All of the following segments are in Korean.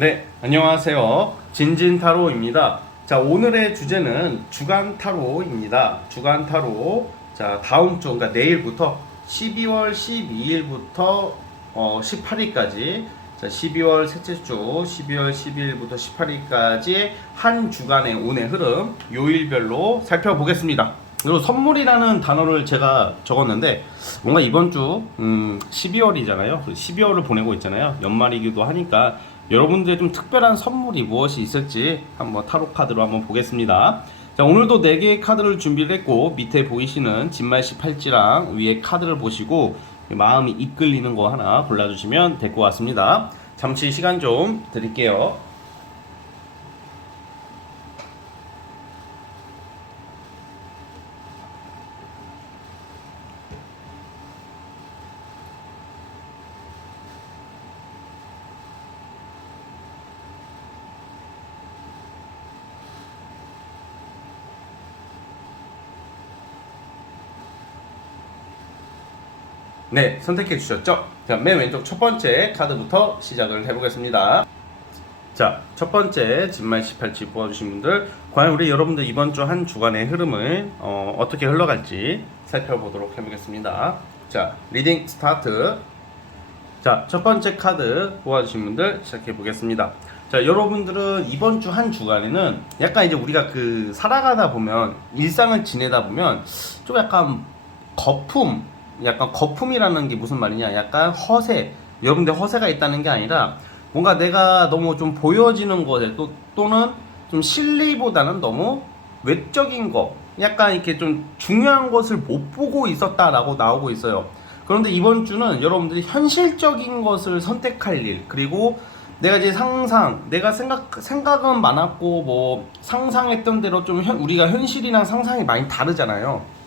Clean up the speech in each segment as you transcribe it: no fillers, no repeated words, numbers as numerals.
네, 안녕하세요. 진진타로입니다. 자, 오늘의 주제는 주간타로입니다. 주간타로. 자, 다음 주, 그러니까 내일부터 12월 12일부터 18일까지, 자, 12월 셋째 주, 12월 12일부터 18일까지 한 주간의 운의 흐름, 요일별로 살펴보겠습니다. 그리고 선물이라는 단어를 제가 적었는데, 뭔가 이번 주, 12월이잖아요. 12월을 보내고 있잖아요. 연말이기도 하니까, 여러분들의 좀 특별한 선물이 무엇이 있을지 한번 타로 카드로 한번 보겠습니다. 자, 오늘도 4개의 카드를 준비를 했고, 밑에 보이시는 진말씨 팔찌랑 위에 카드를 보시고 마음이 이끌리는 거 하나 골라주시면 될 것 같습니다. 잠시 시간 좀 드릴게요. 네, 선택해 주셨죠? 자, 맨 왼쪽 첫 번째 카드부터 시작을 해보겠습니다. 자, 첫 번째 진말씨 팔찌 뽑아주신 분들, 과연 우리 여러분들 이번 주 한 주간의 흐름을 어떻게 흘러갈지 살펴보도록 해보겠습니다. 자, 리딩 스타트. 자, 첫 번째 카드 뽑아주신 분들 시작해 보겠습니다. 자, 여러분들은 이번 주 한 주간에는 약간 이제 우리가 그 살아가다 보면, 일상을 지내다 보면 좀 약간 거품, 약간 거품이라는 게 무슨 말이냐, 약간 허세, 여러분들 허세가 있다는 게 아니라 뭔가 내가 너무 좀 보여지는 것에 또는 좀 실리보다는 너무 외적인 거, 약간 이렇게 좀 중요한 것을 못 보고 있었다라고 나오고 있어요. 그런데 이번 주는 여러분들이 현실적인 것을 선택할 일, 그리고 내가 이제 내가 생각은 많았고 뭐 상상했던 대로 좀 우리가 현실이랑 상상이 많이 다르잖아요.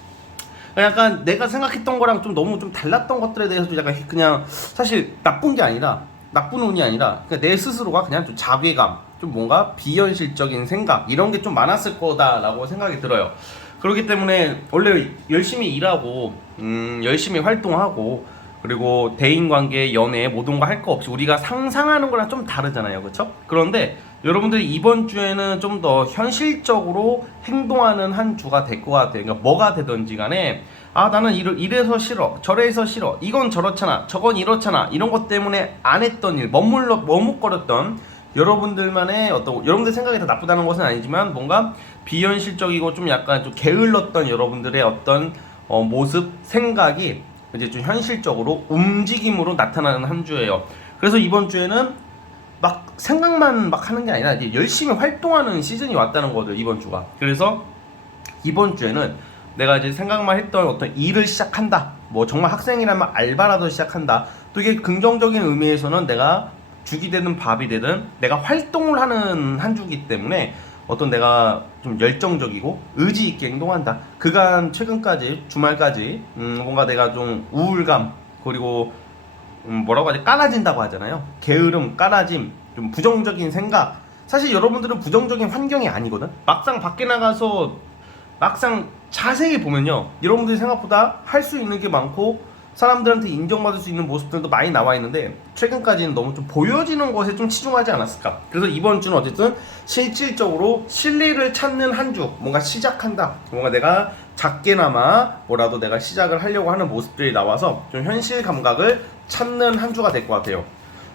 약간 내가 생각했던 거랑 좀 너무 좀 달랐던 것들에 대해서도 약간 그냥 사실 나쁜 운이 아니라 그냥 내 스스로가 그냥 좀 자괴감, 좀 뭔가 비현실적인 생각 이런 게 좀 많았을 거다라고 생각이 들어요. 그렇기 때문에 원래 열심히 일하고 열심히 활동하고 그리고 대인관계, 연애 모든 거 할 거 없이 우리가 상상하는 거랑 좀 다르잖아요, 그렇죠? 그런데 여러분들이 이번 주에는 좀 더 현실적으로 행동하는 한 주가 될 것 같아요. 그러니까 뭐가 되든지 간에 나는 이래서 싫어, 저래서 싫어, 이건 저렇잖아, 저건 이렇잖아, 이런 것 때문에 안 했던 일, 머뭇거렸던 여러분들만의 여러분들 생각이 다 나쁘다는 것은 아니지만 뭔가 비현실적이고 좀 약간 좀 게을렀던 여러분들의 어떤 모습, 생각이 이제 좀 현실적으로 움직임으로 나타나는 한 주예요. 그래서 이번 주에는 막 생각만 막 하는 게 아니라 이제 열심히 활동하는 시즌이 왔다는 거죠, 이번 주가. 그래서 이번 주에는 내가 이제 생각만 했던 어떤 일을 시작한다, 뭐 정말 학생이라면 알바라도 시작한다, 또 이게 긍정적인 의미에서는 내가 죽이 되든 밥이 되든 내가 활동을 하는 한 주기 때문에 어떤 내가 좀 열정적이고 의지 있게 행동한다. 그간 최근까지 주말까지 뭔가 내가 좀 우울감, 그리고 뭐라고 하지, 까라진다고 하잖아요. 게으름, 까라짐, 좀 부정적인 생각. 사실 여러분들은 부정적인 환경이 아니거든. 막상 밖에 나가서 막상 자세히 보면요, 여러분들이 생각보다 할 수 있는 게 많고 사람들한테 인정받을 수 있는 모습들도 많이 나와 있는데 최근까지는 너무 좀 보여지는 것에 좀 치중하지 않았을까. 그래서 이번 주는 어쨌든 실질적으로 실리를 찾는 한 주, 뭔가 시작한다, 뭔가 내가 작게나마 뭐라도 내가 시작을 하려고 하는 모습들이 나와서 좀 현실 감각을 찾는 한 주가 될 것 같아요.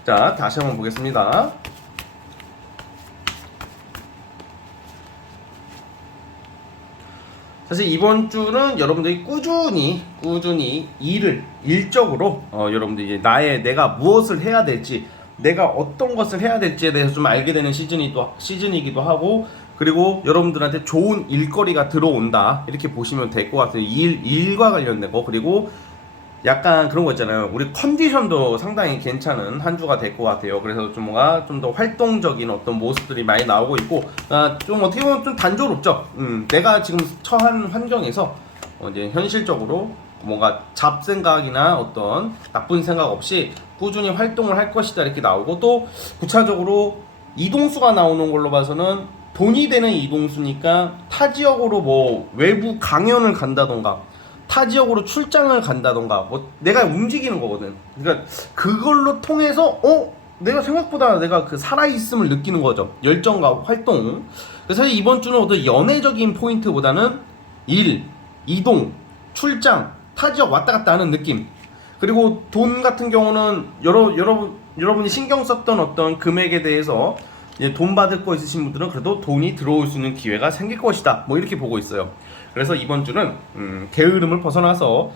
자, 다시 한번 보겠습니다. 사실 이번 주는 여러분들이 꾸준히 일적으로 여러분들이 이제 내가 무엇을 해야 될지, 내가 어떤 것을 해야 될지에 대해서 좀 알게 되는 시즌이기도 하고, 그리고 여러분들한테 좋은 일거리가 들어온다, 이렇게 보시면 될 것 같아요. 일과 관련된 거. 그리고 약간 그런 거 있잖아요. 우리 컨디션도 상당히 괜찮은 한 주가 될 것 같아요. 그래서 좀 뭔가 좀 더 활동적인 어떤 모습들이 많이 나오고 있고, 좀 어떻게 보면 좀 단조롭죠. 내가 지금 처한 환경에서 이제 현실적으로 뭔가 잡생각이나 어떤 나쁜 생각 없이 꾸준히 활동을 할 것이다, 이렇게 나오고, 또 부차적으로 이동수가 나오는 걸로 봐서는 돈이 되는 이동수니까 타 지역으로 뭐 외부 강연을 간다던가 타 지역으로 출장을 간다던가 뭐 내가 움직이는 거거든. 그러니까 그걸로 통해서 내가 생각보다 내가 그 살아있음을 느끼는 거죠. 열정과 활동. 그래서 사실 이번 주는 어떤 연애적인 포인트보다는 일, 이동, 출장, 타 지역 왔다 갔다 하는 느낌. 그리고 돈 같은 경우는 여러분이 신경 썼던 어떤 금액에 대해서 이제 돈 받을 거 있으신 분들은 그래도 돈이 들어올 수 있는 기회가 생길 것이다. 뭐 이렇게 보고 있어요. 그래서 이번 주는 게으름을 벗어나서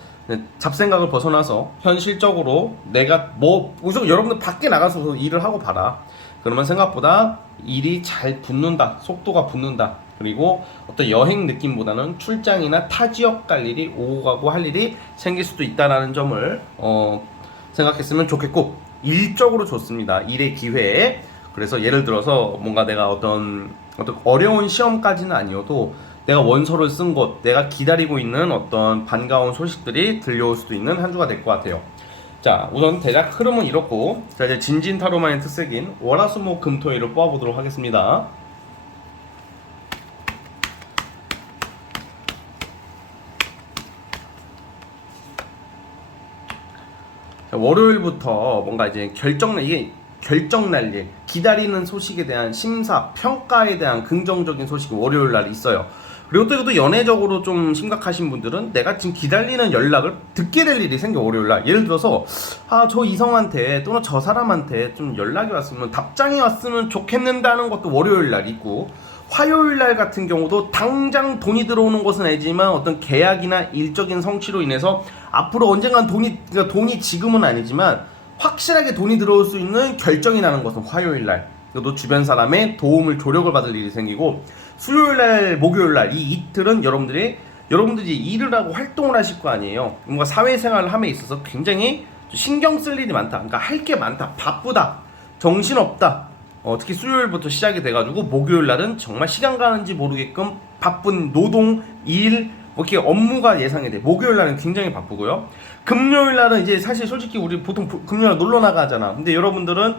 잡생각을 벗어나서 현실적으로 내가 뭐 우선 여러분들 밖에 나가서 일을 하고 봐라. 그러면 생각보다 일이 잘 붙는다. 속도가 붙는다. 그리고 어떤 여행 느낌보다는 출장이나 타 지역 갈 일이 오고 가고 할 일이 생길 수도 있다라는 점을 생각했으면 좋겠고, 일적으로 좋습니다. 일의 기회에. 그래서 예를 들어서 뭔가 내가 어떤 어려운 시험까지는 아니어도 내가 원서를 쓴 곳, 내가 기다리고 있는 어떤 반가운 소식들이 들려올 수도 있는 한 주가 될 것 같아요. 자, 우선 대략 흐름은 이렇고, 자, 이제 진진타로만의 특색인 월화수목금토일을 뽑아보도록 하겠습니다. 자, 월요일부터 뭔가 이제 결정날 일, 기다리는 소식에 대한 심사, 평가에 대한 긍정적인 소식이 월요일 날 있어요. 그리고 또 연애적으로 좀 심각하신 분들은 내가 지금 기다리는 연락을 듣게 될 일이 생겨, 월요일 날. 예를 들어서 저 이성한테 또는 저 사람한테 좀 연락이 왔으면, 답장이 왔으면 좋겠는다는 것도 월요일 날 있고, 화요일 날 같은 경우도 당장 돈이 들어오는 것은 아니지만 어떤 계약이나 일적인 성취로 인해서 앞으로 언젠간 그러니까 돈이 지금은 아니지만 확실하게 돈이 들어올 수 있는 결정이 나는 것은 화요일 날. 또 주변 사람의 도움을, 조력을 받을 일이 생기고, 수요일 날, 목요일 날 이 이틀은 여러분들이 일을 하고 활동을 하실 거 아니에요. 뭔가 사회생활을 함에 있어서 굉장히 신경 쓸 일이 많다. 그러니까 할 게 많다. 바쁘다. 정신없다. 특히 수요일부터 시작이 돼가지고 목요일 날은 정말 시간 가는지 모르게끔 바쁜 노동, 일, 뭐 이렇게 업무가 예상이 돼. 목요일 날은 굉장히 바쁘고요. 금요일 날은 이제 사실 솔직히 우리 보통 금요일 날 놀러 나가잖아. 근데 여러분들은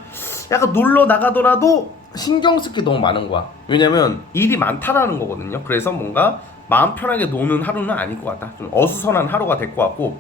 약간 놀러 나가더라도 신경 쓸 게 너무 많은 거야. 왜냐면 일이 많다라는 거거든요. 그래서 뭔가 마음 편하게 노는 하루는 아닐 것 같다. 좀 어수선한 하루가 될 것 같고,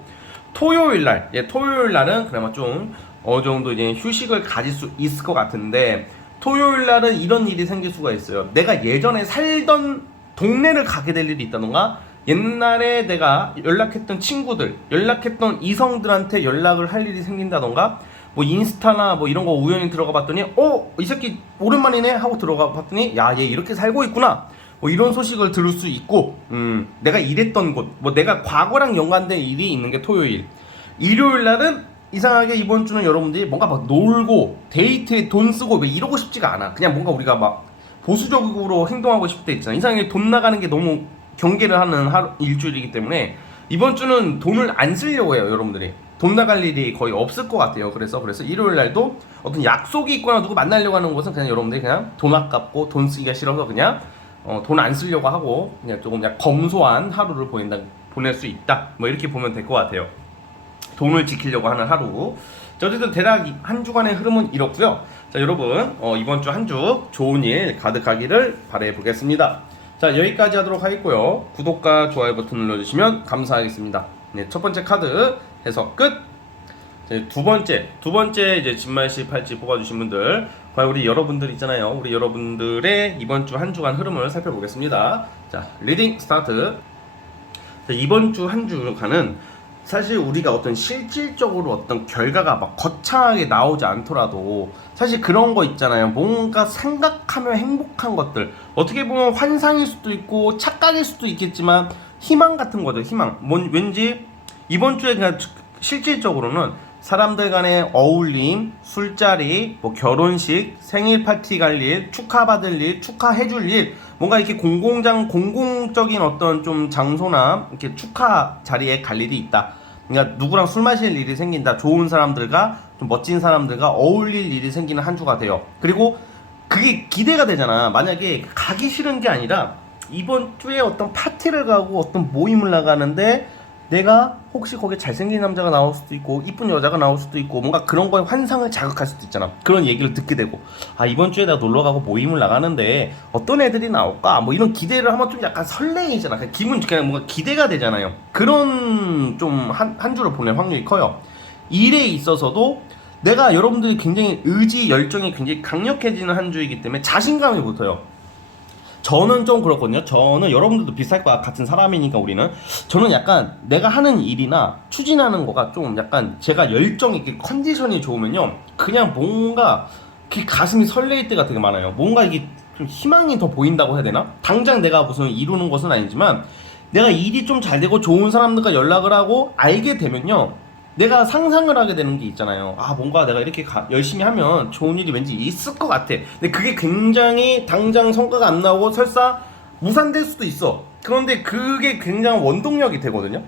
토요일 날은 그나마 좀 어느 정도 이제 휴식을 가질 수 있을 것 같은데, 토요일 날은 이런 일이 생길 수가 있어요. 내가 예전에 살던 동네를 가게 될 일이 있다던가, 옛날에 내가 연락했던 친구들, 연락했던 이성들한테 연락을 할 일이 생긴다던가, 뭐 인스타나 뭐 이런 거 우연히 들어가 봤더니 이 새끼 오랜만이네 하고 들어가 봤더니 야, 얘 이렇게 살고 있구나, 뭐 이런 소식을 들을 수 있고, 내가 일했던 곳, 뭐 내가 과거랑 연관된 일이 있는 게 토요일. 일요일 날은 이상하게 이번 주는 여러분들이 뭔가 막 놀고 데이트에 돈 쓰고 왜 이러고 싶지가 않아. 그냥 뭔가 우리가 막 보수적으로 행동하고 싶을 때 있잖아. 이상하게 돈 나가는 게 너무 경계를 하는 일주일이기 때문에 이번 주는 돈을 안 쓰려고 해요. 여러분들이 돈 나갈 일이 거의 없을 것 같아요. 그래서 일요일 날도 어떤 약속이 있거나 누구 만나려고 하는 것은 그냥 여러분들이 그냥 돈 아깝고 돈 쓰기가 싫어서 그냥 돈 안 쓰려고 하고 그냥 조금 검소한 하루를 보낼 수 있다. 뭐 이렇게 보면 될 것 같아요. 돈을 지키려고 하는 하루. 자, 어쨌든 대략 한 주간의 흐름은 이렇고요. 자, 여러분 이번 주 한 주 좋은 일 가득하기를 바라해 보겠습니다. 자, 여기까지 하도록 하겠고요. 구독과 좋아요 버튼 눌러주시면 감사하겠습니다. 네, 첫 번째 카드 해석 끝. 자, 두 번째 이제 진말씨 팔찌 뽑아주신 분들, 과연 우리 여러분들 있잖아요. 우리 여러분들의 이번 주 한 주간 흐름을 살펴보겠습니다. 자, 리딩 스타트. 자, 이번 주 한 주간은 사실 우리가 어떤 실질적으로 어떤 결과가 막 거창하게 나오지 않더라도 사실 그런 거 있잖아요. 뭔가 생각하면 행복한 것들, 어떻게 보면 환상일 수도 있고 착각일 수도 있겠지만 희망 같은 거죠. 희망. 왠지 이번 주에 그냥 실질적으로는 사람들 간의 어울림, 술자리, 뭐 결혼식, 생일 파티 갈 일, 축하받을 일, 축하해줄 일, 뭔가 이렇게 공공적인 어떤 좀 장소나 이렇게 축하 자리에 갈 일이 있다. 그러니까 누구랑 술 마실 일이 생긴다. 좋은 사람들과 좀 멋진 사람들과 어울릴 일이 생기는 한 주가 돼요. 그리고 그게 기대가 되잖아. 만약에 가기 싫은 게 아니라 이번 주에 어떤 파티를 가고 어떤 모임을 나가는데 내가 혹시 거기에 잘생긴 남자가 나올 수도 있고 이쁜 여자가 나올 수도 있고 뭔가 그런 거에 환상을 자극할 수도 있잖아. 그런 얘기를 듣게 되고, 이번 주에 내가 놀러가고 모임을 나가는데 어떤 애들이 나올까, 뭐 이런 기대를 하면 좀 약간 설레이잖아. 그냥 뭔가 기대가 되잖아요. 그런 좀 한 주를 보낼 확률이 커요. 일에 있어서도 내가 여러분들이 굉장히 의지 열정이 굉장히 강력해지는 한 주이기 때문에 자신감이 붙어요. 저는 좀 그렇거든요. 저는 여러분들도 비슷할 것 같은 사람이니까 우리는 저는 약간 내가 하는 일이나 추진하는 거가 좀 약간 제가 열정이 있게 컨디션이 좋으면요 그냥 뭔가 그 가슴이 설레일 때가 되게 많아요. 뭔가 이게 좀 희망이 더 보인다고 해야 되나? 당장 내가 무슨 이루는 것은 아니지만 내가 일이 좀 잘 되고 좋은 사람들과 연락을 하고 알게 되면요 내가 상상을 하게 되는 게 있잖아요. 아 뭔가 내가 이렇게 열심히 하면 좋은 일이 왠지 있을 것 같아. 근데 그게 굉장히 당장 성과가 안 나오고 설사 무산될 수도 있어. 그런데 그게 굉장한 원동력이 되거든요.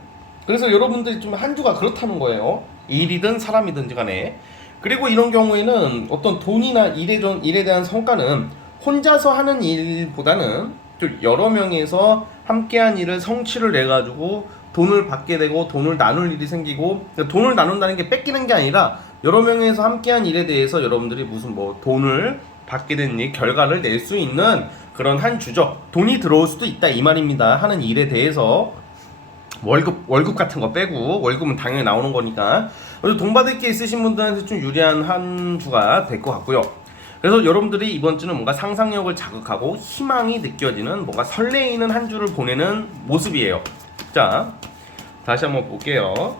그래서 여러분들이 좀 한 주가 그렇다는 거예요. 일이든 사람이든지 간에. 그리고 이런 경우에는 어떤 돈이나 일에 대한 성과는 혼자서 하는 일보다는 좀 여러 명이서 함께한 일을 성취를 내가지고 돈을 받게 되고 돈을 나눌 일이 생기고, 그러니까 돈을 나눈다는 게 뺏기는 게 아니라 여러 명에서 함께한 일에 대해서 여러분들이 무슨 뭐 돈을 받게 된 일, 결과를 낼 수 있는 그런 한 주죠. 돈이 들어올 수도 있다 이 말입니다. 하는 일에 대해서 월급 같은 거 빼고, 월급은 당연히 나오는 거니까. 그래서 돈 받을 게 있으신 분들한테 좀 유리한 한 주가 될 것 같고요. 그래서 여러분들이 이번 주는 뭔가 상상력을 자극하고 희망이 느껴지는 뭔가 설레이는 한 주를 보내는 모습이에요. 자, 다시 한번 볼게요.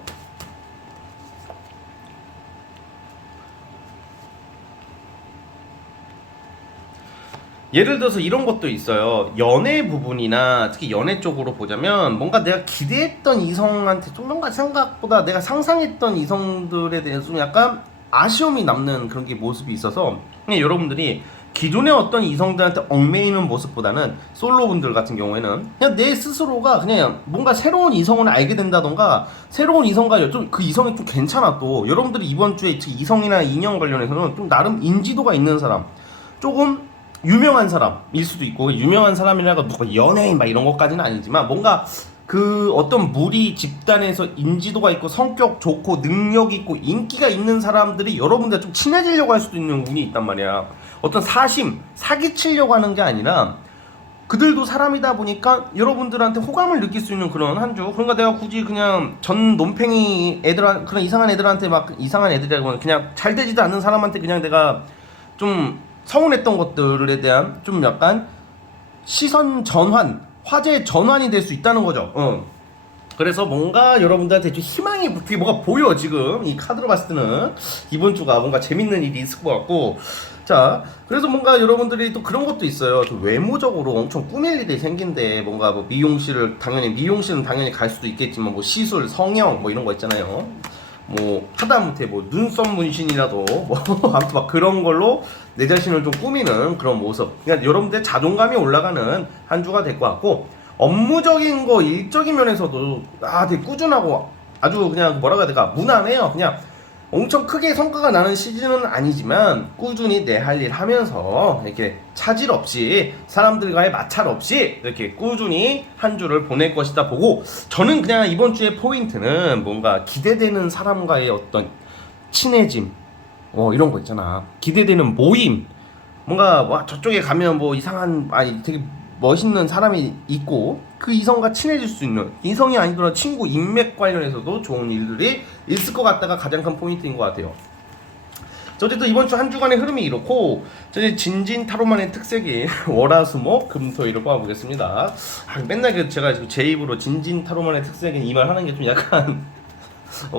예를 들어서 이런 것도 있어요. 연애 부분이나 특히 연애 쪽으로 보자면 뭔가 내가 기대했던 이성한테 좀 뭔가 생각보다 내가 상상했던 이성들에 대해서 좀 약간 아쉬움이 남는 그런 게 모습이 있어서 그냥 여러분들이 기존의 어떤 이성들한테 얽매이는 모습보다는 솔로분들 같은 경우에는 그냥 내 스스로가 그냥 뭔가 새로운 이성을 알게 된다던가 새로운 이성과 좀 그 이성이 좀 괜찮아 또 여러분들이 이번 주에 이성이나 인연 관련해서는 좀 나름 인지도가 있는 사람 조금 유명한 사람일 수도 있고 유명한 사람이라고 누가 연예인 막 이런 것까지는 아니지만 뭔가 그 어떤 무리 집단에서 인지도가 있고 성격 좋고 능력 있고 인기가 있는 사람들이 여러분들 좀 친해지려고 할 수도 있는 운이 있단 말이야. 어떤 사기치려고 하는 게 아니라 그들도 사람이다 보니까 여러분들한테 호감을 느낄 수 있는 그런 한 주. 그러니까 내가 굳이 그냥 전 논팽이 그런 이상한 애들한테 막 이상한 애들이라고 그냥 잘 되지도 않는 사람한테 그냥 내가 좀 서운했던 것들에 대한 좀 약간 시선 전환, 화제 전환이 될 수 있다는 거죠. 그래서 뭔가 여러분들한테 좀 희망이 그게 뭐가 보여. 지금 이 카드로 봤을 때는 이번 주가 뭔가 재밌는 일이 있을 것 같고, 자 그래서 뭔가 여러분들이 또 그런 것도 있어요. 좀 외모적으로 엄청 꾸밀 일이 생긴데 뭔가 뭐 미용실은 당연히 갈 수도 있겠지만 뭐 시술, 성형 뭐 이런 거 있잖아요. 뭐 하다못해 뭐 눈썹 문신이라도 뭐 아무튼 막 그런 걸로 내 자신을 좀 꾸미는 그런 모습. 그러니까 여러분들 자존감이 올라가는 한 주가 될 것 같고, 업무적인 거 일적인 면에서도 되게 꾸준하고 아주 그냥 뭐라고 해야 될까 무난해요. 그냥 엄청 크게 성과가 나는 시즌은 아니지만 꾸준히 내 할 일 하면서 이렇게 차질 없이 사람들과의 마찰 없이 이렇게 꾸준히 한 주를 보낼 것이다 보고, 저는 그냥 이번 주의 포인트는 뭔가 기대되는 사람과의 어떤 친해짐 이런 거 있잖아. 기대되는 모임, 뭔가 와 저쪽에 가면 뭐 이상한 되게 멋있는 사람이 있고 그 이성과 친해질 수 있는, 이성이 아니더라도 친구 인맥 관련해서도 좋은 일들이 있을 것 같다가 가장 큰 포인트인 것 같아요. 어쨌든 이번 주 한 주간의 흐름이 이렇고, 저희 진진 타로만의 특색이 월화수목 금토일을 뽑아보겠습니다. 맨날 제가 제 입으로 진진 타로만의 특색인 이 말 하는 게 좀 약간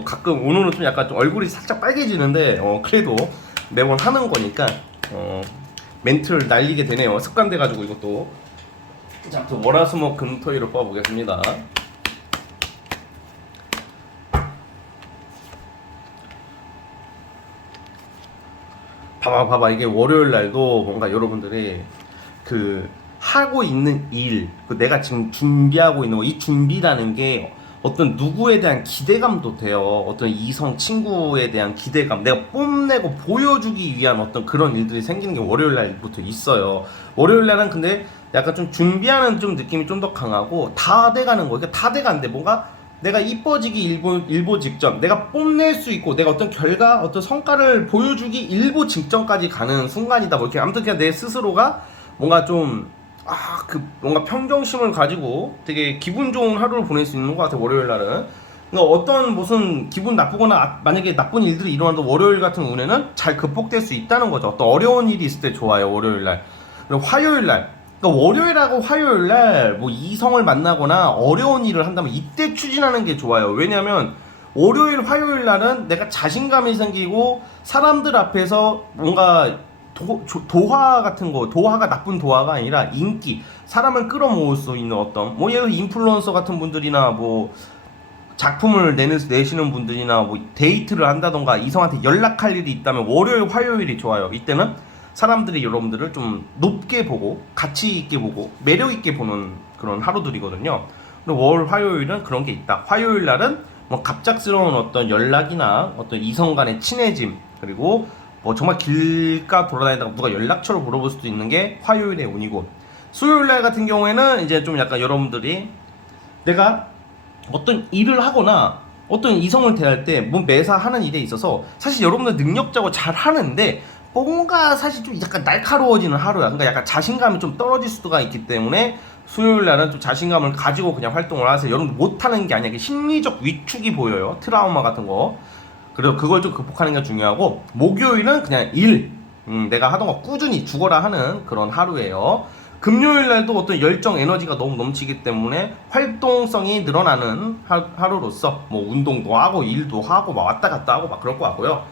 가끔 오늘은 좀 약간 좀 얼굴이 살짝 빨개지는데 그래도 매번 하는 거니까 멘트를 날리게 되네요. 습관돼가지고 이것도. 자, 또 월화수목 금토일을 뽑아보겠습니다. 봐봐 이게 월요일 날도 뭔가 여러분들이 그 하고 있는 일, 내가 지금 준비하고 있는 거, 이 준비라는 게 어떤 누구에 대한 기대감도 돼요. 어떤 이성 친구에 대한 기대감, 내가 뽐내고 보여주기 위한 어떤 그런 일들이 생기는 게 월요일 날부터 있어요. 월요일 날은 근데 약간 좀 준비하는 좀 느낌이 좀 더 강하고 다 돼가는 거예요. 그러니까 다 돼가는데 뭔가 내가 이뻐지기 일보 직전, 내가 뽐낼 수 있고 내가 어떤 결과, 어떤 성과를 보여주기 일보 직전까지 가는 순간이다. 뭐 이렇게 아무튼 그냥 내 스스로가 뭔가 좀 뭔가 평정심을 가지고 되게 기분 좋은 하루를 보낼 수 있는 것 같아. 월요일 날은 그러니까 어떤 무슨 기분 나쁘거나 만약에 나쁜 일들이 일어나도 월요일 같은 운에는 잘 극복될 수 있다는 거죠. 어떤 어려운 일이 있을 때 좋아요, 월요일 날. 그리고 화요일 날, 그러니까 월요일하고 화요일 날 뭐 이성을 만나거나 어려운 일을 한다면 이때 추진하는 게 좋아요. 왜냐면 월요일, 화요일 날은 내가 자신감이 생기고 사람들 앞에서 뭔가 도화 같은 거, 도화가 나쁜 도화가 아니라 인기, 사람을 끌어모을 수 있는 어떤 뭐 예를 들어 인플루언서 같은 분들이나 뭐 작품을 내시는 분들이나 뭐 데이트를 한다던가 이성한테 연락할 일이 있다면 월요일, 화요일이 좋아요. 이때는 사람들이 여러분들을 좀 높게 보고 가치 있게 보고 매력 있게 보는 그런 하루들이거든요. 그리고 월, 화요일은 그런 게 있다. 화요일 날은 뭐 갑작스러운 어떤 연락이나 어떤 이성 간의 친해짐, 그리고 뭐 정말 길가 돌아다니다가 누가 연락처를 물어볼 수도 있는 게 화요일의 운이고, 수요일 날 같은 경우에는 이제 좀 약간 여러분들이 내가 어떤 일을 하거나 어떤 이성을 대할 때 뭐 매사 하는 일에 있어서 사실 여러분들 능력자고 잘 하는데 뭔가 사실 좀 약간 날카로워지는 하루야. 그러니까 약간 자신감이 좀 떨어질 수가 있기 때문에 수요일 날은 좀 자신감을 가지고 그냥 활동을 하세요. 여러분 못하는 게 아니라 심리적 위축이 보여요. 트라우마 같은 거. 그래서 그걸 좀 극복하는 게 중요하고, 목요일은 그냥 내가 하던 거 꾸준히 죽어라 하는 그런 하루예요. 금요일 날도 어떤 열정 에너지가 너무 넘치기 때문에 활동성이 늘어나는 하루로서 뭐 운동도 하고 일도 하고 막 왔다 갔다 하고 막 그럴 것 같고요.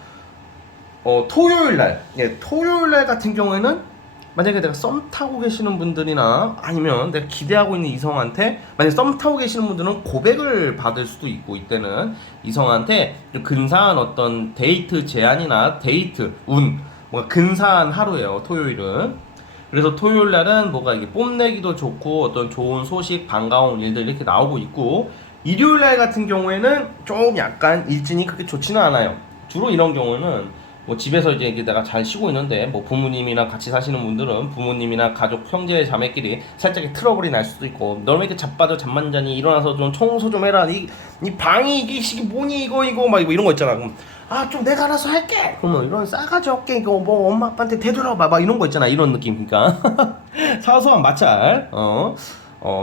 토요일 날, 토요일 날 같은 경우에는 만약에 내가 썸 타고 계시는 분들이나 아니면 내가 기대하고 있는 이성한테, 만약에 썸 타고 계시는 분들은 고백을 받을 수도 있고, 이때는 이성한테 근사한 어떤 데이트 제안이나 데이트 운, 뭔가 근사한 하루예요, 토요일은. 그래서 토요일 날은 뭐가 이게 뽐내기도 좋고 어떤 좋은 소식, 반가운 일들 이렇게 나오고 있고, 일요일 날 같은 경우에는 좀 약간 일진이 그렇게 좋지는 않아요. 주로 이런 경우는 뭐 집에서 이제 내가 잘 쉬고 있는데 뭐 부모님이랑 같이 사시는 분들은 부모님이나 가족, 형제, 자매끼리 살짝 트러블이 날 수도 있고, 너 왜 이렇게 자빠져 잠만 자니, 일어나서 좀 청소 좀 해라, 이 방이 이게 뭐니 이거 막 이런 거 있잖아. 그럼 좀 내가 알아서 할게. 그러면 이런 싸가지 없게 이거 뭐 엄마 아빠한테 되돌아봐 막 이런 거 있잖아. 이런 느낌. 그러니까 사소한 마찰.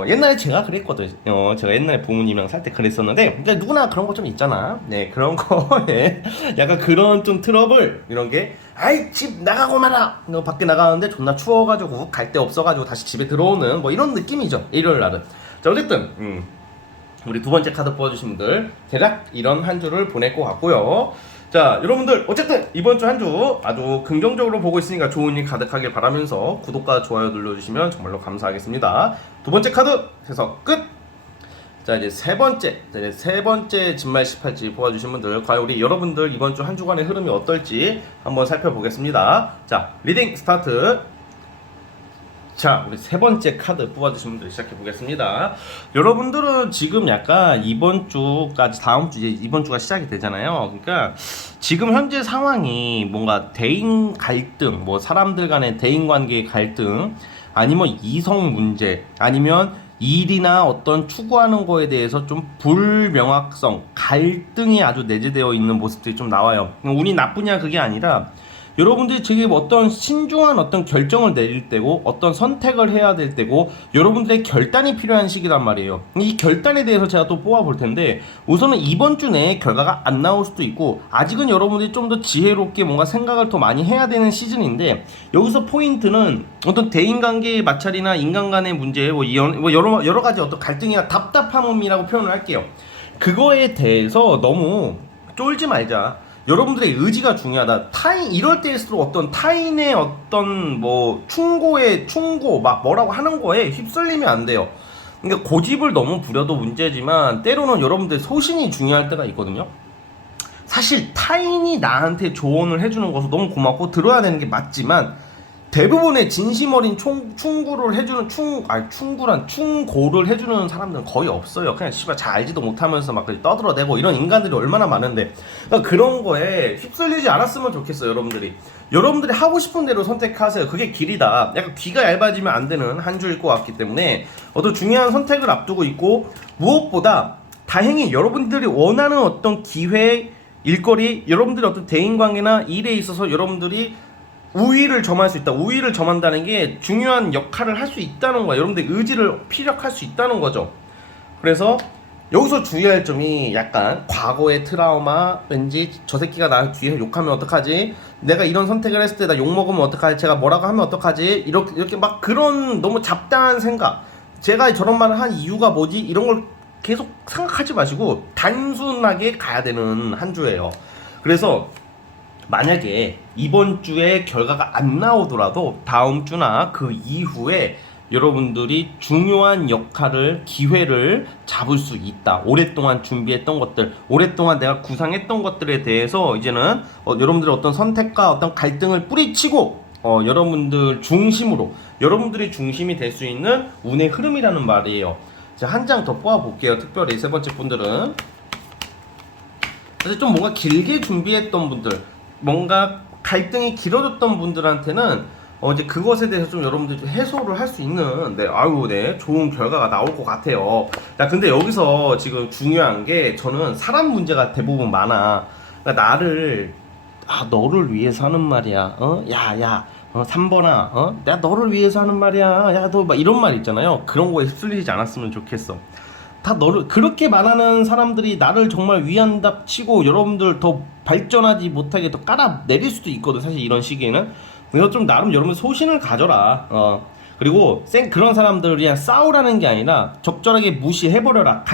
옛날에 제가 그랬거든. 제가 옛날에 부모님이랑 살 때 그랬었는데, 그러니까 누구나 그런 거 좀 있잖아. 네, 그런 거에 약간 그런 좀 트러블 이런 게, 아이 집 나가고 말아. 너 밖에 나가는데 존나 추워가지고 갈 데 없어가지고 다시 집에 들어오는 뭐 이런 느낌이죠. 일요일 날은. 자, 어쨌든 우리 두 번째 카드 뽑아주신 분들 대략 이런 한 주를 보낼 것 같고요. 자, 여러분들 어쨌든 이번 주 한 주 아주 긍정적으로 보고 있으니까 좋은 일 가득하길 바라면서 구독과 좋아요 눌러주시면 정말로 감사하겠습니다. 두 번째 카드 해석 끝! 자, 이제 세 번째 진말 18지 뽑아주신 분들, 과연 우리 여러분들 이번 주 한 주간의 흐름이 어떨지 한번 살펴보겠습니다. 자, 리딩 스타트! 자, 우리 세 번째 카드 뽑아주신 분들 시작해 보겠습니다. 여러분들은 지금 약간 이번 주까지, 다음 주, 이번 주가 시작이 되잖아요. 그러니까 지금 현재 상황이 뭔가 대인 갈등, 뭐 사람들 간의 대인 관계의 갈등, 아니면 이성 문제, 아니면 일이나 어떤 추구하는 거에 대해서 좀 불명확성, 갈등이 아주 내재되어 있는 모습들이 좀 나와요. 운이 나쁘냐 그게 아니라 여러분들이 지금 어떤 신중한 어떤 결정을 내릴 때고 어떤 선택을 해야 될 때고 여러분들의 결단이 필요한 시기란 말이에요. 이 결단에 대해서 제가 또 뽑아볼 텐데, 우선은 이번 주 내에 결과가 안 나올 수도 있고 아직은 여러분들이 좀 더 지혜롭게 뭔가 생각을 더 많이 해야 되는 시즌인데, 여기서 포인트는 어떤 대인관계의 마찰이나 인간 간의 문제, 뭐 여러 가지 어떤 갈등이나 답답함이라고 표현을 할게요. 그거에 대해서 너무 쫄지 말자. 여러분들의 의지가 중요하다. 이럴 때일수록 어떤 타인의 어떤 뭐 충고 막 뭐라고 하는 거에 휩쓸리면 안 돼요. 그러니까 고집을 너무 부려도 문제지만 때로는 여러분들의 소신이 중요할 때가 있거든요. 사실 타인이 나한테 조언을 해주는 것도 너무 고맙고 들어야 되는 게 맞지만, 대부분의 진심 어린 충고를 해주는 충고를 해주는 사람들은 거의 없어요. 그냥 씨발 잘 알지도 못하면서 막 떠들어대고 이런 인간들이 얼마나 많은데, 그러니까 그런 거에 휩쓸리지 않았으면 좋겠어요. 여러분들이 하고 싶은 대로 선택하세요. 그게 길이다. 약간 귀가 얇아지면 안 되는 한 주일 것 같기 때문에 어떤 중요한 선택을 앞두고 있고, 무엇보다 다행히 여러분들이 원하는 어떤 기회, 일거리, 여러분들의 어떤 대인관계나 일에 있어서 여러분들이 우위를 점할 수 있다. 우위를 점한다는 게 중요한 역할을 할 수 있다는 거야. 여러분들 의지를 피력할 수 있다는 거죠. 그래서 여기서 주의할 점이 약간 과거의 트라우마, 왠지 저 새끼가 나 뒤에 욕하면 어떡하지? 내가 이런 선택을 했을 때 나 욕먹으면 어떡하지? 제가 뭐라고 하면 어떡하지? 이렇게 막 그런 너무 잡다한 생각, 제가 저런 말을 한 이유가 뭐지? 이런 걸 계속 생각하지 마시고 단순하게 가야 되는 한 주예요. 그래서 만약에 이번 주에 결과가 안 나오더라도 다음 주나 그 이후에 여러분들이 중요한 역할을, 기회를 잡을 수 있다. 오랫동안 준비했던 것들, 오랫동안 내가 구상했던 것들에 대해서 이제는 여러분들의 어떤 선택과 어떤 갈등을 뿌리치고 여러분들 중심으로, 여러분들이 중심이 될 수 있는 운의 흐름이라는 말이에요. 제가 한 장 더 뽑아 볼게요. 특별히 세 번째 분들은 사실 좀 뭔가 길게 준비했던 분들, 뭔가 갈등이 길어졌던 분들한테는 이제 그것에 대해서 좀 여러분들이 좀 해소를 할 수 있는, 네, 아유, 네, 좋은 결과가 나올 것 같아요. 자, 근데 여기서 지금 중요한 게, 저는 사람 문제가 대부분 많아. 그러니까 나를, 너를 위해서 하는 말이야. 야, 3번아, 내가 너를 위해서 하는 말이야. 야, 너 막 이런 말 있잖아요. 그런 거에 휩쓸리지 않았으면 좋겠어. 다 너를 그렇게 말하는 사람들이 나를 정말 위한답 치고 여러분들 더 발전하지 못하게 더 깔아 내릴 수도 있거든. 사실 이런 시기에는 이거 좀 나름 여러분 소신을 가져라. 그리고 그런 사람들이랑 싸우라는 게 아니라 적절하게 무시해버려라.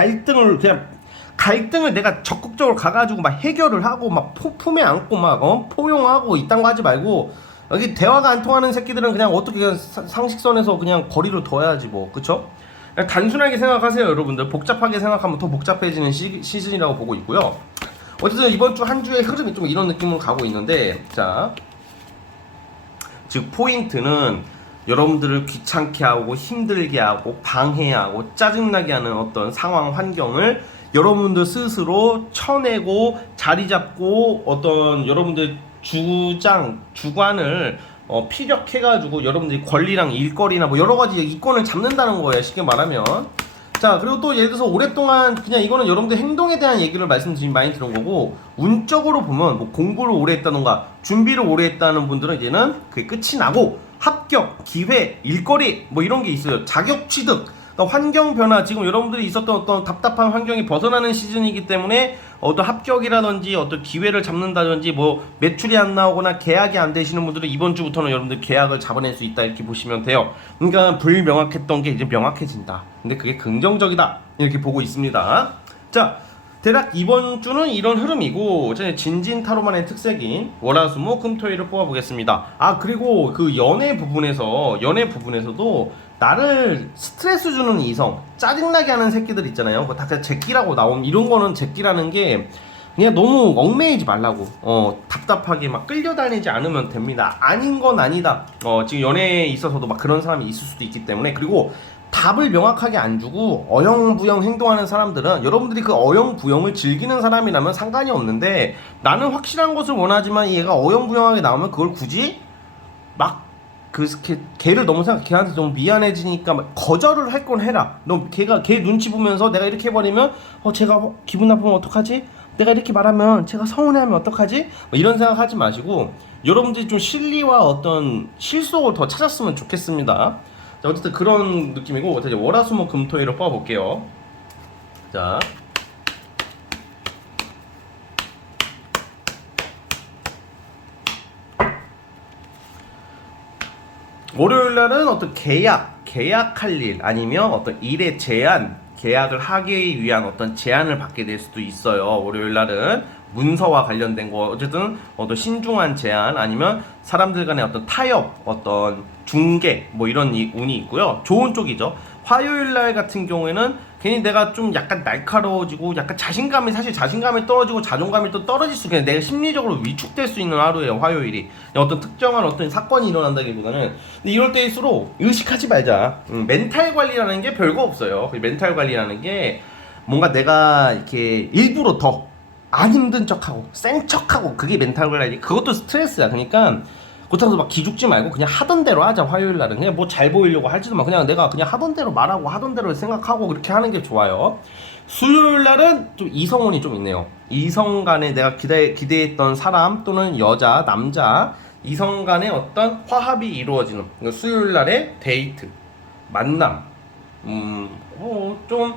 갈등을 내가 적극적으로 가가지고 막 해결을 하고 막 품에 안고 막 포용하고 이딴 거 하지 말고, 여기 대화가 안 통하는 새끼들은 그냥 어떻게 그냥 상식선에서 그냥 거리를 둬야지 뭐. 그쵸? 단순하게 생각하세요. 여러분들 복잡하게 생각하면 더 복잡해지는 시즌이라고 보고 있고요. 어쨌든 이번 주 한 주의 흐름이 좀 이런 느낌으로 가고 있는데, 자, 즉 포인트는 여러분들을 귀찮게 하고 힘들게 하고 방해하고 짜증나게 하는 어떤 상황 환경을 여러분들 스스로 쳐내고 자리 잡고 어떤 여러분들 주관을 피력해가지고 여러분들이 권리랑 일거리나 뭐 여러가지 이권을 잡는다는 거예요, 쉽게 말하면. 자, 그리고 또 예를 들어서 오랫동안 그냥 이거는 여러분들 행동에 대한 얘기를 말씀드린 많이 들은 거고, 운적으로 보면 뭐 공부를 오래 했다던가 준비를 오래 했다는 분들은 이제는 그게 끝이 나고 합격, 기회, 일거리 뭐 이런 게 있어요. 자격 취득, 환경 변화, 지금 여러분들이 있었던 어떤 답답한 환경이 벗어나는 시즌이기 때문에 어떤 합격이라든지 어떤 기회를 잡는다든지 뭐 매출이 안 나오거나 계약이 안 되시는 분들은 이번 주부터는 여러분들 계약을 잡아낼 수 있다, 이렇게 보시면 돼요. 그러니까 불명확했던 게 이제 명확해진다. 근데 그게 긍정적이다, 이렇게 보고 있습니다. 자, 대략 이번 주는 이런 흐름이고, 진진타로만의 특색인 월화수목 금토일을 뽑아보겠습니다. 그리고 그 연애 부분에서도 나를 스트레스 주는 이성, 짜증나게 하는 새끼들 있잖아요. 그거 다 그냥 제끼라고 나옴. 이런 거는 제끼라는 게 그냥 너무 얽매이지 말라고. 답답하게 막 끌려다니지 않으면 됩니다. 아닌 건 아니다. 지금 연애에 있어서도 막 그런 사람이 있을 수도 있기 때문에. 그리고 답을 명확하게 안 주고 어영부영 행동하는 사람들은, 여러분들이 그 어영부영을 즐기는 사람이라면 상관이 없는데, 나는 확실한 것을 원하지만 얘가 어영부영하게 나오면 그걸 굳이 막 걔를 너무 걔한테 너무 미안해지니까 막 거절을 할 건 해라. 너 걔 눈치 보면서 내가 이렇게 해버리면 제가 기분 나쁘면 어떡하지? 내가 이렇게 말하면 제가 서운해하면 어떡하지? 이런 생각 하지 마시고 여러분들이 좀 실리와 어떤 실속을 더 찾았으면 좋겠습니다. 자, 어쨌든 그런 느낌이고, 이제 월화수목 금토일을 뽑아볼게요. 자, 월요일날은 어떤 계약할 일, 아니면 어떤 일의 제안, 계약을 하기 위한 어떤 제안을 받게 될 수도 있어요. 월요일날은 문서와 관련된 거, 어쨌든 어떤 신중한 제안, 아니면 사람들 간의 어떤 타협, 어떤 중개, 뭐 이런 운이 있고요. 좋은 쪽이죠. 화요일날 같은 경우에는 괜히 내가 좀 약간 날카로워지고 약간 사실 자신감이 떨어지고 자존감이 또 떨어질 수, 그냥 내가 심리적으로 위축될 수 있는 하루예요, 화요일이. 어떤 특정한 어떤 사건이 일어난다기보다는. 근데 이럴 때일수록 의식하지 말자. 멘탈 관리라는 게 별거 없어요. 멘탈 관리라는 게 뭔가 내가 이렇게 일부러 더 안 힘든 척하고 센 척하고, 그게 멘탈 관리. 그것도 스트레스야. 그러니까 그렇다고 막 기죽지 말고 그냥 하던 대로 하자. 화요일 날은 그냥 뭐 잘 보이려고 하지도 마. 그냥 내가 그냥 하던 대로 말하고 하던 대로 생각하고 그렇게 하는 게 좋아요. 수요일 날은 좀 이성운이 좀 있네요. 이성 간에 내가 기대했던 사람 또는 여자, 남자, 이성 간의 어떤 화합이 이루어지는, 수요일 날의 데이트, 만남, 좀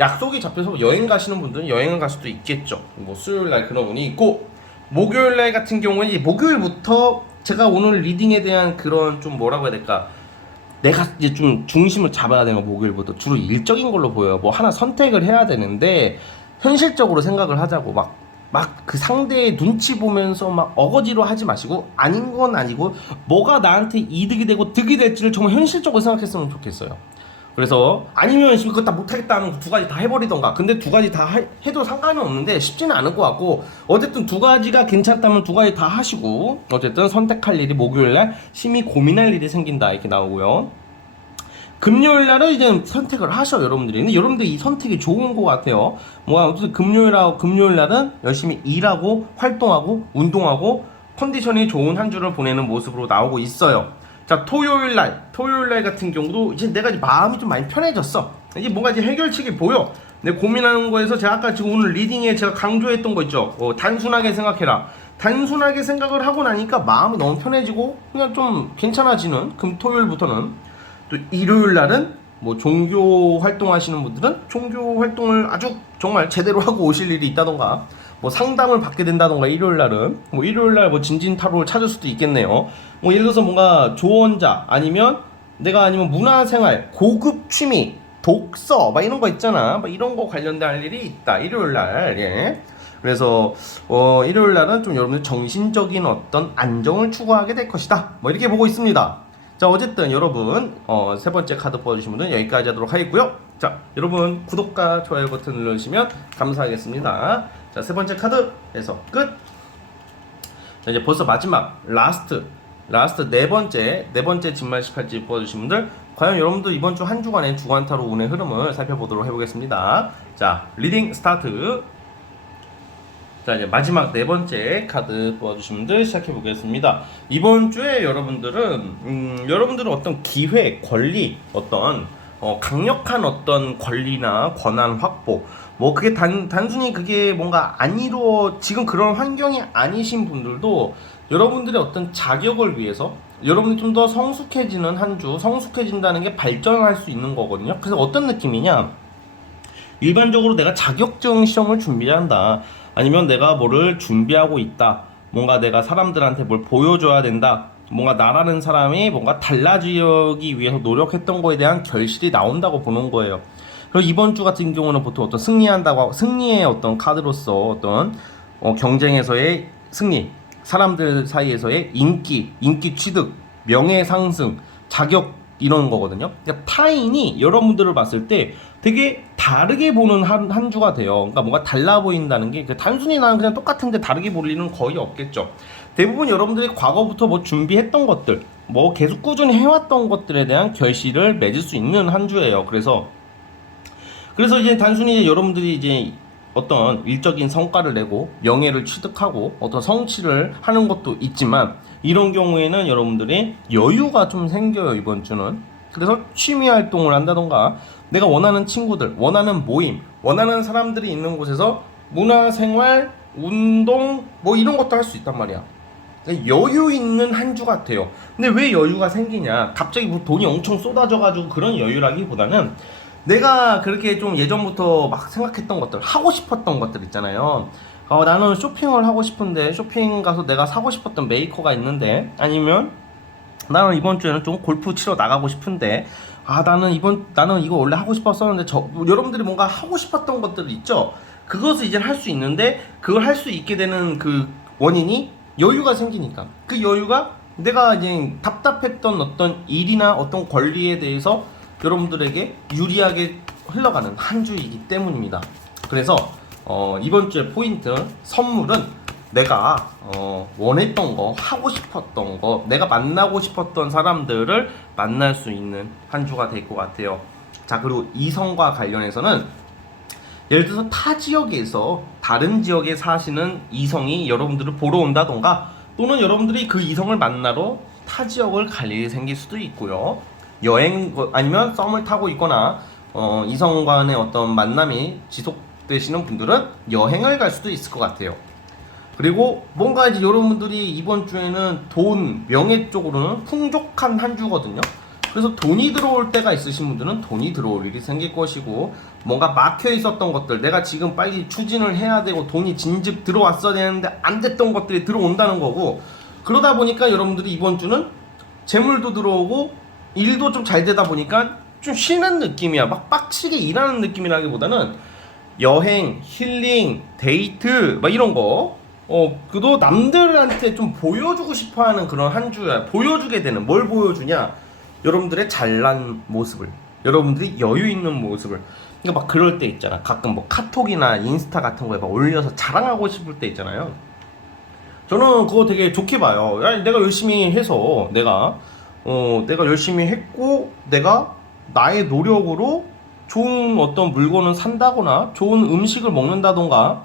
약속이 잡혀서 여행 가시는 분들은 여행을 갈 수도 있겠죠. 뭐 수요일날 그런 분이 있고, 목요일날 같은 경우는 이제 목요일부터 제가 오늘 리딩에 대한 그런 좀 뭐라고 해야 될까, 내가 이제 좀 중심을 잡아야 되는 거. 목요일부터 주로 일적인 걸로 보여요. 뭐 하나 선택을 해야 되는데 현실적으로 생각을 하자고 막 그 상대의 눈치 보면서 막 어거지로 하지 마시고, 아닌 건 아니고 뭐가 나한테 이득이 되고 득이 될지를 정말 현실적으로 생각했으면 좋겠어요. 그래서 아니면 그거 다 못하겠다 하면 두 가지 다 해버리던가. 근데 두 가지 다 해도 상관은 없는데 쉽지는 않을 것 같고, 어쨌든 두 가지가 괜찮다면 두 가지 다 하시고, 어쨌든 선택할 일이 목요일날 심히 고민할 일이 생긴다 이렇게 나오고요. 금요일날은 이제 선택을 하셔 여러분들이. 근데 여러분들 이 선택이 좋은 것 같아요. 뭐 아무튼 금요일날은 열심히 일하고 활동하고 운동하고 컨디션이 좋은 한 주를 보내는 모습으로 나오고 있어요. 자, 토요일날 같은 경우도 이제 내가 마음이 좀 많이 편해졌어. 이게 뭔가 이제 해결책이 보여. 내 고민하는 거에서 제가 아까 지금 오늘 리딩에 제가 강조했던 거 있죠. 단순하게 생각해라. 단순하게 생각을 하고 나니까 마음이 너무 편해지고 그냥 좀 괜찮아지는 토요일부터는. 또 일요일날은 뭐 종교 활동하시는 분들은 종교 활동을 아주 정말 제대로 하고 오실 일이 있다던가, 뭐 상담을 받게 된다던가, 일요일날은 뭐 일요일날 뭐 진진타로를 찾을 수도 있겠네요. 뭐 예를 들어서 뭔가 조언자 아니면 문화생활, 고급 취미, 독서 막 이런 거 있잖아. 막 이런 거 관련된 일이 있다 일요일날. 예. 그래서 일요일날은 좀 여러분들 정신적인 어떤 안정을 추구하게 될 것이다. 뭐 이렇게 보고 있습니다. 자, 어쨌든 여러분 세 번째 카드 뽑아주신 분은 여기까지 하도록 하겠고요. 자, 여러분 구독과 좋아요 버튼 눌러주시면 감사하겠습니다. 자, 세 번째 카드에서 끝. 자, 이제 벌써 마지막 라스트 네 번째 진말 18지 뽑아주신 분들, 과연 여러분들 이번 주 한 주간의 주간타로 운의 흐름을 살펴보도록 해보겠습니다. 자, 리딩 스타트. 자, 이제 마지막 네 번째 카드 뽑아주신 분들 시작해 보겠습니다. 이번 주에 여러분들은 어떤 기회, 권리, 어떤 강력한 어떤 권리나 권한 확보, 뭐 그게 단순히 그게 뭔가 안 이루어, 지금 그런 환경이 아니신 분들도 여러분들의 어떤 자격을 위해서 여러분이 좀 더 성숙해지는 한 주, 성숙해진다는 게 발전할 수 있는 거거든요. 그래서 어떤 느낌이냐, 일반적으로 내가 자격증 시험을 준비한다, 아니면 내가 뭐를 준비하고 있다, 뭔가 내가 사람들한테 뭘 보여줘야 된다, 뭔가 나라는 사람이 뭔가 달라지기 위해서 노력했던 거에 대한 결실이 나온다고 보는 거예요. 그리고 이번 주 같은 경우는 보통 어떤 승리의 어떤 카드로서 어떤 경쟁에서의 승리, 사람들 사이에서의 인기 취득, 명예 상승, 자격, 이런 거거든요. 그러니까 타인이 여러분들을 봤을 때 되게 다르게 보는 한 주가 돼요. 그러니까 뭔가 달라 보인다는 게, 단순히 나는 그냥 똑같은데 다르게 볼 일은 거의 없겠죠. 대부분 여러분들이 과거부터 뭐 준비했던 것들, 뭐 계속 꾸준히 해왔던 것들에 대한 결실을 맺을 수 있는 한 주예요. 그래서 이제 단순히 여러분들이 이제 어떤 일적인 성과를 내고 명예를 취득하고 어떤 성취를 하는 것도 있지만, 이런 경우에는 여러분들이 여유가 좀 생겨요 이번 주는. 그래서 취미 활동을 한다던가, 내가 원하는 친구들, 원하는 모임, 원하는 사람들이 있는 곳에서 문화생활, 운동 뭐 이런 것도 할 수 있단 말이야. 여유 있는 한 주 같아요. 근데 왜 여유가 생기냐, 갑자기 뭐 돈이 엄청 쏟아져가지고 그런 여유라기보다는 내가 그렇게 좀 예전부터 막 생각했던 것들, 하고 싶었던 것들 있잖아요. 나는 쇼핑을 하고 싶은데, 쇼핑 가서 내가 사고 싶었던 메이커가 있는데, 아니면 나는 이번 주에는 좀 골프 치러 나가고 싶은데, 나는 이거 원래 하고 싶었었는데, 여러분들이 뭔가 하고 싶었던 것들 있죠? 그것을 이제 할 수 있는데, 그걸 할 수 있게 되는 그 원인이 여유가 생기니까. 그 여유가 내가 이제 답답했던 어떤 일이나 어떤 권리에 대해서 여러분들에게 유리하게 흘러가는 한 주이기 때문입니다. 그래서 이번 주의 포인트 선물은 내가 원했던 거, 하고 싶었던 거, 내가 만나고 싶었던 사람들을 만날 수 있는 한 주가 될 것 같아요. 자, 그리고 이성과 관련해서는 예를 들어서 타 지역에서 다른 지역에 사시는 이성이 여러분들을 보러 온다던가, 또는 여러분들이 그 이성을 만나러 타 지역을 갈 일이 생길 수도 있고요. 여행 아니면 썸을 타고 있거나 이성 간의 어떤 만남이 지속되시는 분들은 여행을 갈 수도 있을 것 같아요. 그리고 뭔가 이제 여러분들이 이번 주에는 돈, 명예 쪽으로는 풍족한 한 주거든요. 그래서 돈이 들어올 때가 있으신 분들은 돈이 들어올 일이 생길 것이고, 뭔가 막혀 있었던 것들, 내가 지금 빨리 추진을 해야 되고 돈이 진즉 들어왔어야 되는데 안 됐던 것들이 들어온다는 거고, 그러다 보니까 여러분들이 이번 주는 재물도 들어오고 일도 좀 잘 되다 보니까 좀 쉬는 느낌이야. 막 빡치게 일하는 느낌이라기보다는 여행, 힐링, 데이트 막 이런 거, 그도 남들한테 좀 보여주고 싶어하는 그런 한 주야. 보여주게 되는, 뭘 보여주냐? 여러분들의 잘난 모습을, 여러분들이 여유 있는 모습을. 그러니까 막 그럴 때 있잖아. 가끔 뭐 카톡이나 인스타 같은 거에 막 올려서 자랑하고 싶을 때 있잖아요. 저는 그거 되게 좋게 봐요. 야, 내가 열심히 해서 내가 열심히 했고, 내가 나의 노력으로 좋은 어떤 물건을 산다거나 좋은 음식을 먹는다던가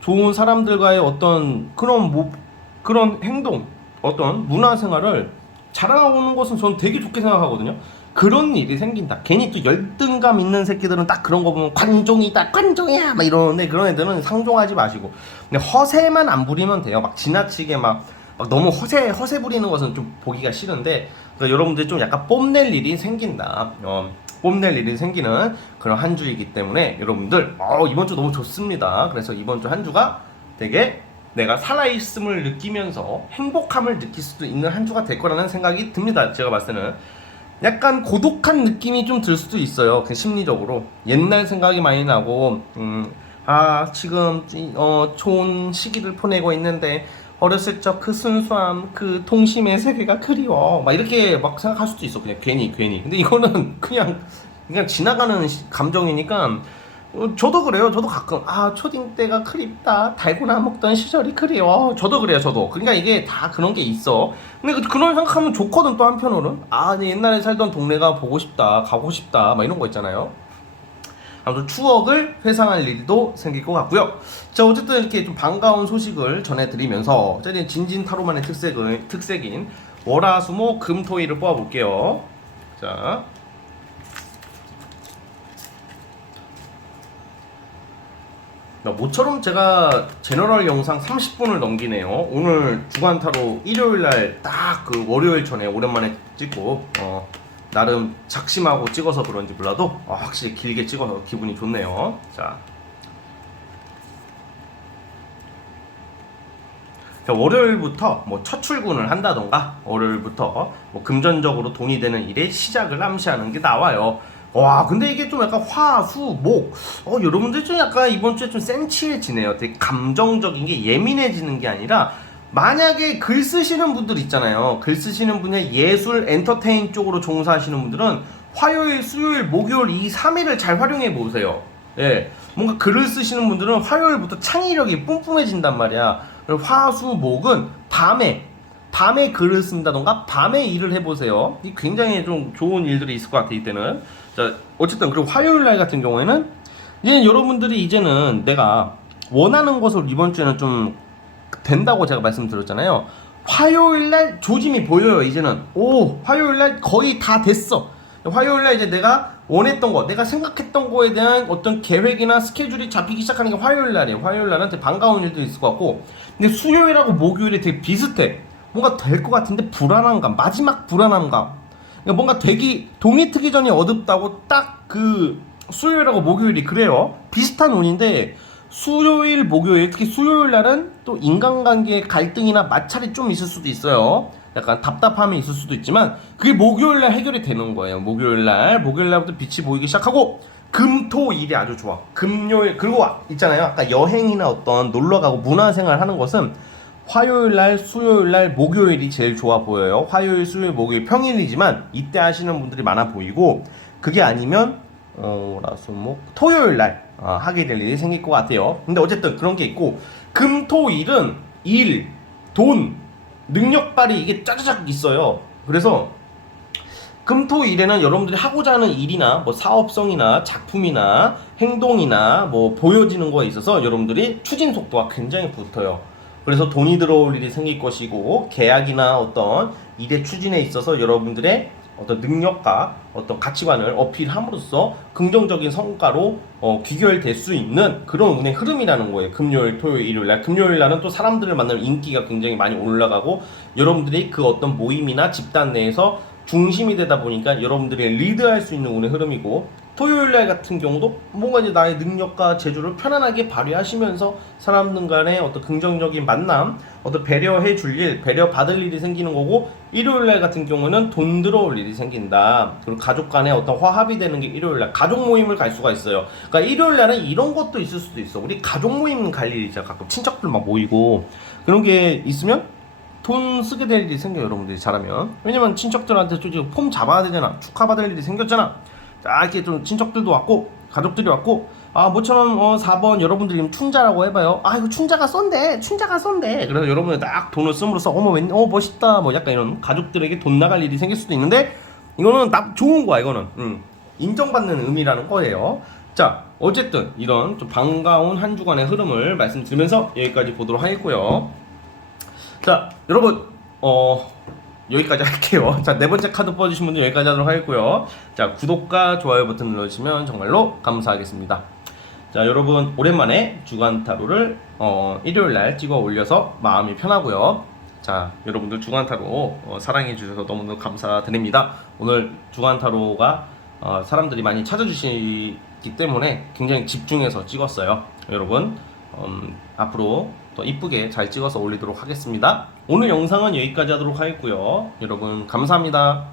좋은 사람들과의 어떤 그런 행동, 어떤 문화생활을 자랑하는 것은 저는 되게 좋게 생각하거든요. 그런 일이 생긴다. 괜히 또 열등감 있는 새끼들은 딱 그런 거 보면 관종이다, 관종이야 막 이러는데, 그런 애들은 상종하지 마시고 그냥 허세만 안 부리면 돼요. 막 지나치게 막 너무 허세 부리는 것은 좀 보기가 싫은데, 그러니까 여러분들이 좀 약간 뽐낼 일이 생긴다. 뽐낼 일이 생기는 그런 한 주이기 때문에 여러분들 이번 주 너무 좋습니다. 그래서 이번 주 한 주가 되게 내가 살아있음을 느끼면서 행복함을 느낄 수도 있는 한 주가 될 거라는 생각이 듭니다. 제가 봤을 때는 약간 고독한 느낌이 좀 들 수도 있어요. 그 심리적으로 옛날 생각이 많이 나고, 지금 좋은 시기를 보내고 있는데 어렸을 적 그 순수함, 그 동심의 세계가 그리워 막 이렇게 막 생각할 수도 있어. 그냥 괜히 근데 이거는 그냥 지나가는 감정이니까. 저도 그래요. 저도 가끔 초딩 때가 그립다, 달고나 먹던 시절이 그리워. 저도 그래요. 그러니까 이게 다 그런 게 있어. 근데 그런 생각하면 좋거든. 또 한편으로는 내 옛날에 살던 동네가 보고 싶다, 가고 싶다 막 이런 거 있잖아요. 아무튼 추억을 회상할 일도 생길 것 같고요. 자, 어쨌든 이렇게 좀 반가운 소식을 전해드리면서 진진타로만의 특색인 월화수목 금토일을 뽑아볼게요. 자, 모처럼 제가 제너럴 영상 30분을 넘기네요. 오늘 주간타로 일요일날 딱 그 월요일 전에 오랜만에 찍고, 나름 작심하고 찍어서 그런지 몰라도 확실히 길게 찍어서 기분이 좋네요. 자, 월요일부터 뭐 첫 출근을 한다던가, 월요일부터 뭐 금전적으로 돈이 되는 일의 시작을 암시하는 게 나와요. 와, 근데 이게 좀 약간 화, 수, 목, 여러분들 좀 약간 이번 주에 좀 센치해지네요. 되게 감정적인 게 예민해지는 게 아니라, 만약에 글 쓰시는 분들 있잖아요. 글 쓰시는 분야 예술, 엔터테인 쪽으로 종사하시는 분들은 화요일, 수요일, 목요일 이 3일을 잘 활용해 보세요. 예, 뭔가 글을 쓰시는 분들은 화요일부터 창의력이 뿜뿜해진단 말이야. 화, 수, 목은 밤에 글을 쓴다던가 밤에 일을 해보세요. 이 굉장히 좀 좋은 일들이 있을 것 같아, 이때는. 자, 어쨌든 그리고 화요일 날 같은 경우에는 이제 여러분들이 이제는 내가 원하는 것을 이번 주에는 좀 된다고 제가 말씀드렸잖아요. 화요일 날 조짐이 보여요. 이제는 화요일 날 거의 다 됐어. 화요일 날 이제 내가 원했던 거, 내가 생각했던 거에 대한 어떤 계획이나 스케줄이 잡히기 시작하는 게 화요일 날이에요. 화요일 날은 되게 반가운 일도 있을 것 같고, 근데 수요일하고 목요일이 되게 비슷해. 뭔가 될 것 같은데 불안함감, 마지막 불안함감. 그러니까 뭔가 동이 트기 전이 어둡다고 딱 그 수요일하고 목요일이 그래요. 비슷한 운인데 수요일, 목요일, 특히 수요일 날은 또 인간관계의 갈등이나 마찰이 좀 있을 수도 있어요. 약간 답답함이 있을 수도 있지만 그게 목요일 날 해결이 되는 거예요. 목요일 날부터 빛이 보이기 시작하고, 금토일이 아주 좋아. 금요일, 그리고 있잖아요. 아까 여행이나 어떤 놀러 가고 문화생활 하는 것은 화요일 날, 수요일 날, 목요일이 제일 좋아 보여요. 화요일, 수요일, 목요일 평일이지만 이때 하시는 분들이 많아 보이고, 그게 아니면 토요일 날 하게 될 일이 생길 것 같아요. 근데 어쨌든 그런 게 있고, 금토일은 일, 돈, 능력 발휘 이게 짜자작 있어요. 그래서 금토일에는 여러분들이 하고자 하는 일이나 뭐 사업성이나 작품이나 행동이나 뭐 보여지는 거에 있어서 여러분들이 추진 속도가 굉장히 붙어요. 그래서 돈이 들어올 일이 생길 것이고, 계약이나 어떤 일의 추진에 있어서 여러분들의 어떤 능력과 어떤 가치관을 어필함으로써 긍정적인 성과로 귀결될 수 있는 그런 운의 흐름이라는 거예요. 금요일, 토요일, 일요일 날. 금요일 날은 또 사람들을 만나는 인기가 굉장히 많이 올라가고, 여러분들이 그 어떤 모임이나 집단 내에서 중심이 되다 보니까 여러분들이 리드할 수 있는 운의 흐름이고, 토요일날 같은 경우도 뭔가 이제 나의 능력과 재주를 편안하게 발휘하시면서 사람들 간의 어떤 긍정적인 만남, 어떤 배려해 줄 일, 배려 받을 일이 생기는 거고, 일요일날 같은 경우는 돈 들어올 일이 생긴다. 그리고 가족 간의 어떤 화합이 되는 게 일요일날 가족 모임을 갈 수가 있어요. 그러니까 일요일날은 이런 것도 있을 수도 있어. 우리 가족 모임 갈 일이 있잖아. 가끔 친척들 막 모이고 그런 게 있으면 돈 쓰게 될 일이 생겨요. 여러분들이 잘하면. 왜냐면 친척들한테 좀 폼 잡아야 되잖아. 축하받을 일이 생겼잖아. 자, 이렇게 좀 친척들도 왔고 가족들이 왔고, 아 모처럼 4번 여러분들이 춘자라고 해봐요. 아 이거 춘자가 쏜대, 춘자가 쏜대. 그래서 여러분들 딱 돈을 씀으로써 어머 멋있다, 뭐 약간 이런 가족들에게 돈 나갈 일이 생길 수도 있는데, 이거는 딱 좋은 거야. 이거는 인정받는 의미라는 거예요. 자, 어쨌든 이런 좀 반가운 한 주간의 흐름을 말씀드리면서 여기까지 보도록 하겠고요. 자, 여러분 여기까지 할게요. 자, 네 번째 카드 뽑아주신 분들 여기까지 하도록 하겠고요. 자, 구독과 좋아요 버튼 눌러주시면 정말로 감사하겠습니다. 자, 여러분 오랜만에 주간 타로를 일요일날 찍어 올려서 마음이 편하고요. 자, 여러분들 주간 타로 사랑해 주셔서 너무너무 감사드립니다. 오늘 주간 타로가 사람들이 많이 찾아주시기 때문에 굉장히 집중해서 찍었어요. 여러분 앞으로 더 이쁘게 잘 찍어서 올리도록 하겠습니다. 오늘 영상은 여기까지 하도록 하겠고요. 여러분 감사합니다.